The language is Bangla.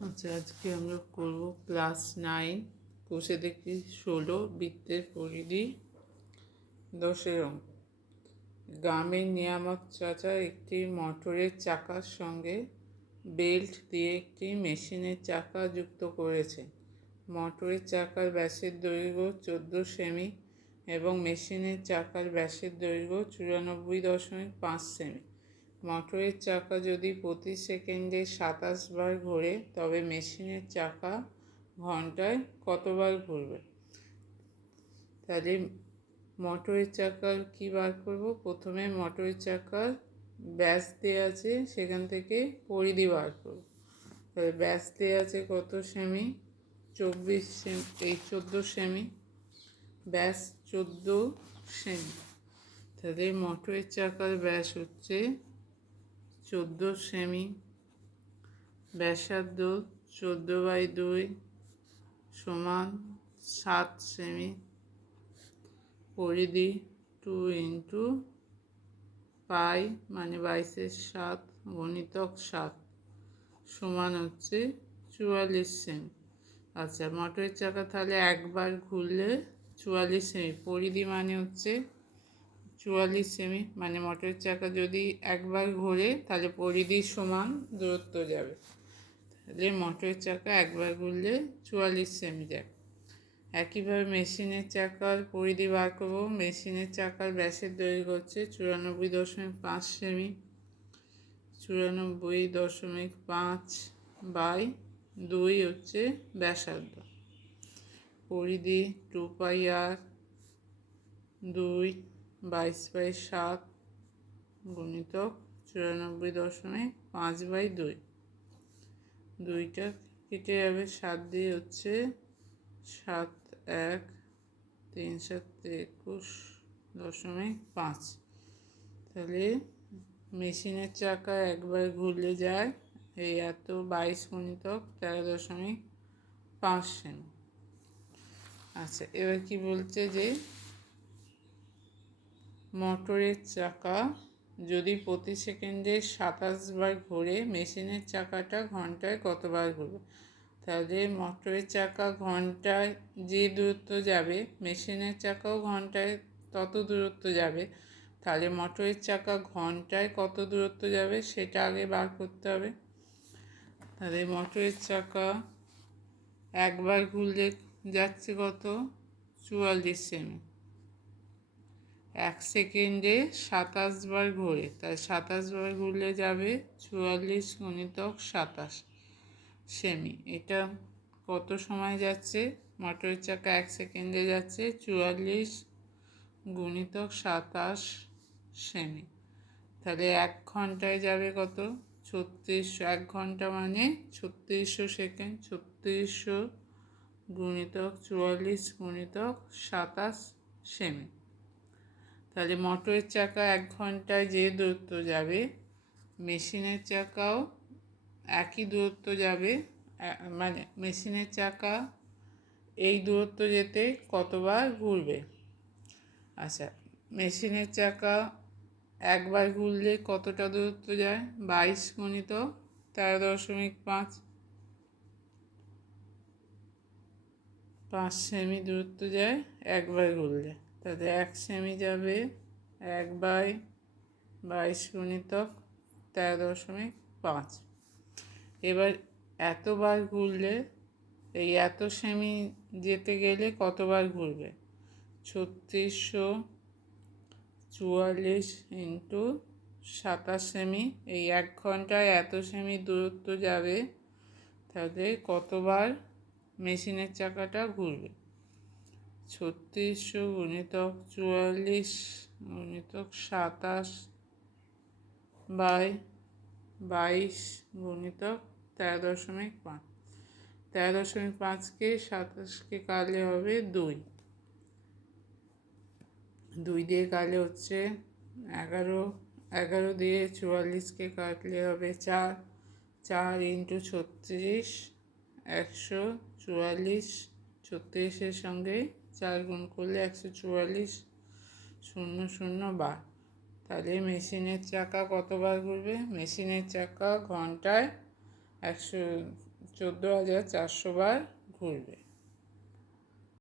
আচ্ছা, আজকে আমরা করব ক্লাস 9 কোষে দেখি 16 বৃত্তের পরিধি 10 অঙ্ক। গ্রামের নিয়ামক চাচা একটি মোটরের চাকার সঙ্গে বেল্ট দিয়ে একটি মেশিনের চাকা যুক্ত করেছে। মোটরের চাকার ব্যাসের দৈর্ঘ্য 14 সেমি এবং মেশিনের চাকার ব্যাসের দৈর্ঘ্য 94.5 সেমি। মোটরের চাকা যদি প্রতি সেকেন্ডে 27 বার ঘোরে তবে মেশিনের চাকা ঘন্টায় কতবার ঘুরবে? তাহলে মোটরের চাকার কি বার করব? প্রথমে মোটরের চাকার ব্যাস দেওয়া আছে, সেখান থেকে পরিধি বার করব। তাহলে ব্যাস দেওয়া আছে কত সেমি? 24 semi, 14 semi. ব্যাস 14 সেমি। তাহলে মোটরের চাকার ব্যাস হচ্ছে 14 সেমি, ব্যাসার্ধ 14/2 সমান 7 সেমি, পরিধি 2 ইন্টু পাই মানে 22/7 গুণিতক 7 সমান হচ্ছে 44 সেমি। আচ্ছা, মোটরের চাকা তাহলে একবার ঘুরলে 44 সেমি, পরিধি মানে হচ্ছে 44 সেমি, মানে মোটরের চাকা যদি একবার ঘোরে তাহলে পরিধির সমান দূরত্ব যাবে। তাহলে মোটরের চাকা একবার ঘুরলে 44 সেমি যাবে। একইভাবে মেশিনের চাকার পরিধি বার করব। মেশিনের চাকার ব্যাসের দৈর্ঘ্য হচ্ছে 94.5 সেমি, 94.5/2 হচ্ছে ব্যাসার্ধ। পরিধি 2πr 2 22/7 গুণিতক 94.5/2। 2টা কেটে যাবে, 7 দিয়ে হচ্ছে 7 1 3 7 21.5। তাহলে মেশিনের চাকা একবার ঘুরলে যায় এই এত 22 গুণিতক 13.5 সেমি। আচ্ছা, এবার কি বলছে যে মোটরের চাকা যদি প্রতি সেকেন্ডে 27 বার ঘোরে মেশিনের চাকাটা ঘন্টায় কতবার ঘুরবে? তাহলে মোটরের চাকা ঘন্টায় যে দূরত্ব যাবে মেশিনের চাকাও ঘন্টায় তত দূরত্ব যাবে। তাহলে মোটরের চাকা ঘন্টায় কত দূরত্ব যাবে সেটা আগে বার করতে হবে। তাহলে মোটরের চাকা একবার ঘুরলে যাচ্ছে কত? 44 সেমি। 1 সেকেন্ডে 27 বার ঘোরে, তাই 27 বার ঘুরলে যাবে 44 গুণিতক 27 সেমি। এটা কত সময় যাচ্ছে? মোটরের চাকা 1 সেকেন্ডে যাচ্ছে 44 গুণিতক 27 সেমি। তাহলে 1 ঘন্টায় যাবে কত? 3600। 1 ঘন্টা মানে 3600 সেকেন্ড। 3600 গুণিতক 44 গুণিতক 27 সেমি। তাহলে মোটরের চাকা 1 ঘন্টায় যে দূরত্ব যাবে মেশিনের চাকাও একই দূরত্ব যাবে, মানে মেশিনের চাকা এই দূরত্ব যেতে কতবার ঘুরবে? আচ্ছা, মেশিনের চাকা একবার ঘুরলে কতটা দূরত্ব যায়? 22 গুণিতক 13.5 5 সেমি দূরত্ব যায় একবার ঘুরলে। তাতে 1 সেমি যাবে 1/22 গুণিতক 13.5। এবার এতবার ঘুরলে এই এত সেমি যেতে গেলে কতবার ঘুরবে? 3644 ইন্টু 27 সেমি। এই 1 ঘন্টায় এত সেমি দূরত্ব যাবে, তাহলে কতবার মেশিনের চাকাটা ঘুরবে? 3600 গুণিতক 44 গুণিতক 27/22 গুণিতক 13.5। 13.5কে 27কে কাটলে হবে 2। 2 দিয়ে কাটলে হচ্ছে 11। 11 দিয়ে 44কে কাটলে হবে 4। 4 ইন্টু 36 144। 36-এর সঙ্গে 4 গুণ করলে 144 00 বার। তাহলে মেশিনের চাকা কতবার ঘুরবে? মেশিনের চাকা ঘন্টায় 14,400 বার ঘুরবে।